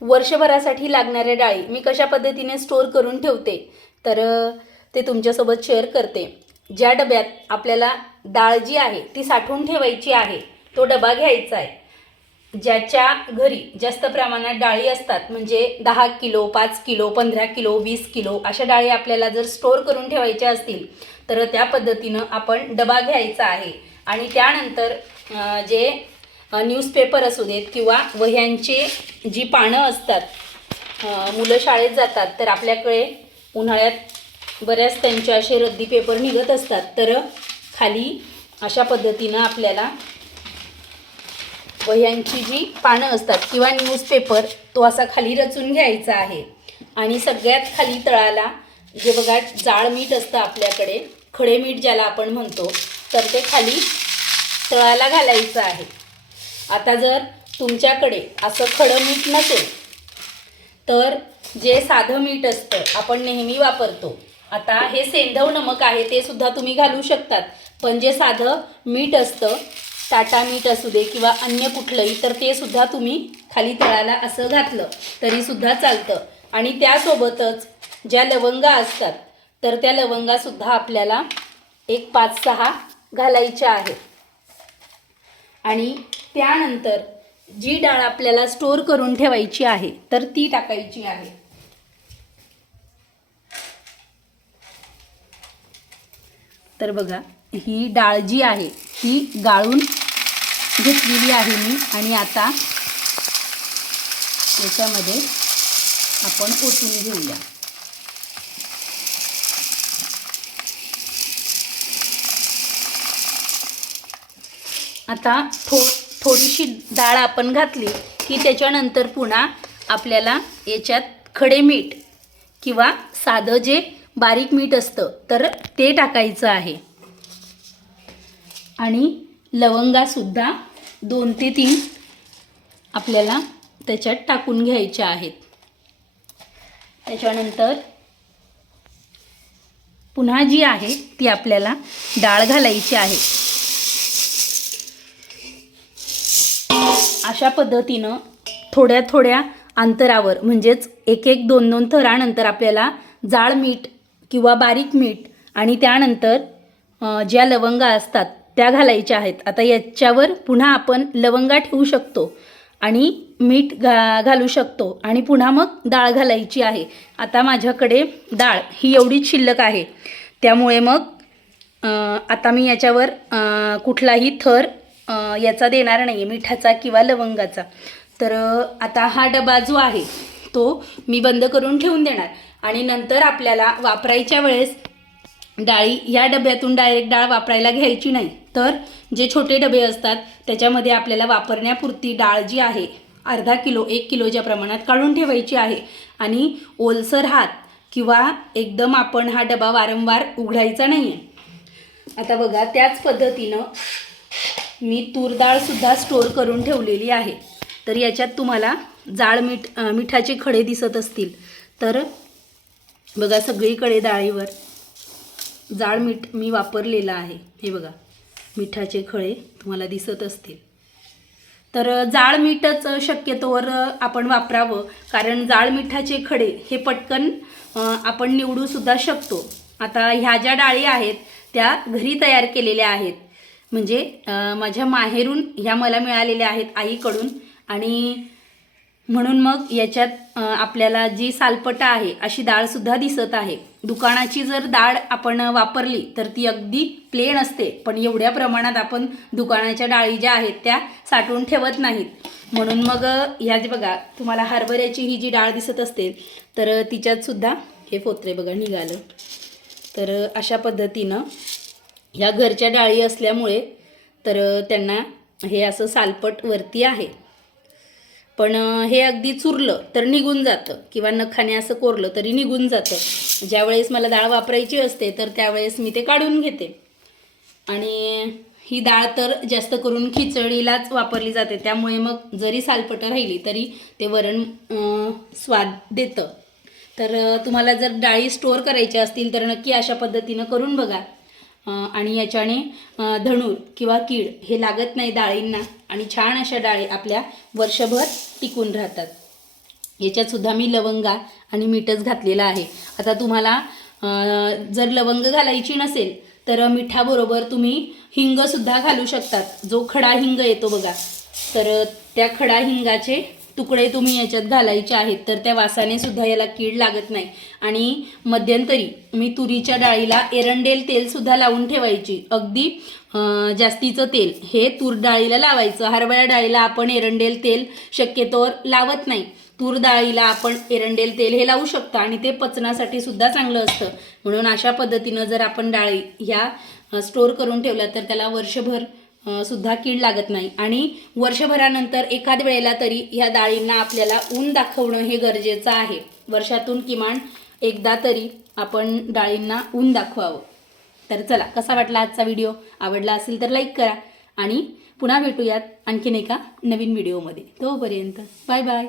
वर्षभरासाठी लागणाऱ्या डाळी मी कशा पद्धतीने स्टोअर करून ठेवते तर ते तुमच्यासोबत शेअर करते। ज्या डब्यात आपल्याला डाळ जी आहे ती साठवून ठेवायची आहे तो डबा घ्यायचा आहे। ज्याच्या घरी जास्त प्रमाणात डाळी असतात म्हणजे 10 किलो 5 किलो 15 किलो 20 किलो अशा डाळी आपल्याला जर स्टोअर करून ठेवायच्या असतील तर त्या पद्धतीनं आपण डबा घ्यायचा आहे। आणि त्यानंतर जे न्यूजपेपर असू देत किंवा वह्यांचे जी पानं असतात, मुलं शाळेत जातात तर आपल्याकडे उन्हाळ्यात बऱ्याच त्यांचे असे रद्दी पेपर निघत असतात, तर खाली अशा पद्धतीनं आपल्याला वह्यांची जी पानं असतात किंवा न्यूजपेपर तो असा खाली रचून घ्यायचा आहे। आणि सगळ्यात खाली तळाला जे बघा जाळ मीठ असतं आपल्याकडे, खडे मीठ ज्याला आपण म्हणतो, तर ते खाली तळाला घालायचं आहे। आता जर तुमच्याकडे असं खडं मीठ नसेल तर जे साधं मीठ असतं आपण नेहमी वापरतो, आता हे सेंधव नमक आहे ते सुद्धा तुम्ही घालू शकतात, पण जे साधं मीठ असतं टाटा मीठ असू दे किंवा अन्य कुठलंही तर ते सुद्धा तुम्ही खाली तळाला असं घातलं तरी सुद्धा चालतं। आणि त्यासोबतच ज्या लवंगा असतात तर त्या लवंगासुद्धा आपल्याला एक 5-6 घालायच्या आहेत। आणि त्यानंतर जी डाळ आपल्याला स्टोअर करून ठेवायची आहे तर ती टाकायची आहे। तर बघा ही डाळ जी आहे ती गाळून घेतलेली आहे मी, आणि आता याच्यामध्ये आपण ओतून घेऊया। आता थोडीशी डाळ आपण घातली की त्याच्यानंतर पुन्हा आपल्याला याच्यात खडे मीठ किंवा साधं जे बारीक मीठ असतं तर ते टाकायचं आहे। आणि लवंगासुद्धा 2 ते 3 आपल्याला त्याच्यात टाकून घ्यायच्या आहेत। त्याच्यानंतर पुन्हा जी आहे ती आपल्याला डाळ घालायची आहे। अशा पद्धतीनं थोड्या थोड्या अंतरावर म्हणजेच 1-1 2-2 थरानंतर आपल्याला जाळ मीठ किंवा बारीक मीठ आणि त्यानंतर ज्या लवंगा असतात त्या घालायच्या आहेत। आता याच्यावर पुन्हा आपण लवंगा ठेवू शकतो आणि मीठ घालू शकतो आणि पुन्हा मग डाळ घालायची आहे। आता माझ्याकडे डाळ ही एवढीच शिल्लक आहे, त्यामुळे मग आता मी याच्यावर कुठलाही थर याचा देणार नाही आहे, मिठाचा किंवा लवंगाचा। तर आता हा डबा जो आहे तो मी बंद करून ठेवून देणार आणि नंतर आपल्याला वापरायच्या वेळेस डाळी ह्या डब्यातून डायरेक्ट डाळ वापरायला घ्यायची नाही, तर जे छोटे डबे असतात त्याच्यामध्ये आपल्याला वापरण्यापुरती डाळ जी आहे अर्धा किलो 1 किलोच्या प्रमाणात काढून ठेवायची आहे। आणि ओलसर हात किंवा एकदम आपण हा डबा वारंवार उघडायचा नाही आहे। आता बघा त्याच पद्धतीनं मी तूर डाळसुद्धा स्टोअर करून ठेवलेली आहे, तर याच्यात तुम्हाला जाळ मिठाचे खडे दिसत असतील, तर बघा सगळीकडे डाळीवर जाळ मीठ मी वापरलेलं आहे। हे बघा मिठाचे खडे तुम्हाला दिसत असतील, तर जाळ मीठच शक्यतोवर आपण वापरावं, कारण जाळ मिठाचे खडे हे पटकन आपण निवडूसुद्धा शकतो। आता ह्या ज्या डाळी आहेत त्या घरी तयार केलेल्या आहेत, म्हणजे माझ्या माहेरून ह्या मला मिळालेल्या आहेत आईकडून, आणि म्हणून मग याच्यात आपल्याला जी सालपटा आहे अशी डाळसुद्धा दिसत आहे। दुकानाची जर डाळ आपण वापरली तर ती अगदी प्लेन असते, पण एवढ्या प्रमाणात आपण दुकानाच्या डाळी ज्या आहेत त्या साठवून ठेवत नाहीत, म्हणून मग ह्या जे बघा तुम्हाला हरभऱ्याची ही जी डाळ दिसत असते तर तिच्यातसुद्धा हे फोत्रे बघा निघालं। तर अशा पद्धतीनं ह्या घरच्या डाळी असल्यामुळे तर त्यांना हे असं सालपट वरती आहे, पण हे अगदी चुरलं तर निघून जातं किंवा नखाने असं कोरलं तरी निघून जातं। ज्यावेळेस मला डाळ वापरायची असते तर त्यावेळेस मी ते काढून घेते। आणि ही डाळ तर जास्त करून खिचडीलाच वापरली जाते, त्यामुळे मग जरी सालपटं राहिली तरी ते वरण स्वाद देतं। तर तुम्हाला जर डाळी स्टोअर करायच्या असतील तर नक्की अशा पद्धतीनं करून बघा, आणि याच्याने धणूर किंवा कीड हे लागत नाही डाळींना, आणि छान अशा डाळी आपल्या वर्षभर टिकून राहतात। याच्यातसुद्धा मी लवंगा आणि मीठच घातलेला आहे. आता तुम्हाला जर लवंग घालायची नसेल तर मिठाबरोबर तुम्ही हिंगसुद्धा घालू शकतात. जो खडा हिंग येतो बघा, तर त्या खडा हिंगाचे तुकडे तुम्ही याच्यात घालायचे आहेत. तर त्या वासाने सुद्धा याला कीड लागत नाही. आणि मध्यंतरी मी तुरीच्या डाळीला एरंडेल तेलसुद्धा लावून ठेवायची. अगदी जास्तीचं तेल हे तूर डाळीला लावायचं. हरभरा डाळीला आपण एरंडेल तेल शक्यतोवर लावत नाही. तूर डाळीला आपण एरंडेल तेल हे लावू शकतो आणि ते पचनासाठी सुद्धा चांगलं असतं. म्हणून अशा पद्धतीनं जर आपण डाळी ह्या स्टोअर करून ठेवल्या तर त्याला वर्षभर सुद्धा कीड लागत नाही. आणि वर्षभरानंतर एखाद वेळेला तरी ह्या डाळींना आपल्याला ऊन दाखवणं हे गरजेचं आहे. वर्षातून किमान एकदा तरी आपण डाळींना ऊन दाखवावं. तर चला, कसा वाटला आजचा व्हिडिओ? आवडला असेल तर लाईक करा आणि पुन्हा भेटूयात आणखीन एका नवीन व्हिडिओमध्ये. तोपर्यंत बाय बाय.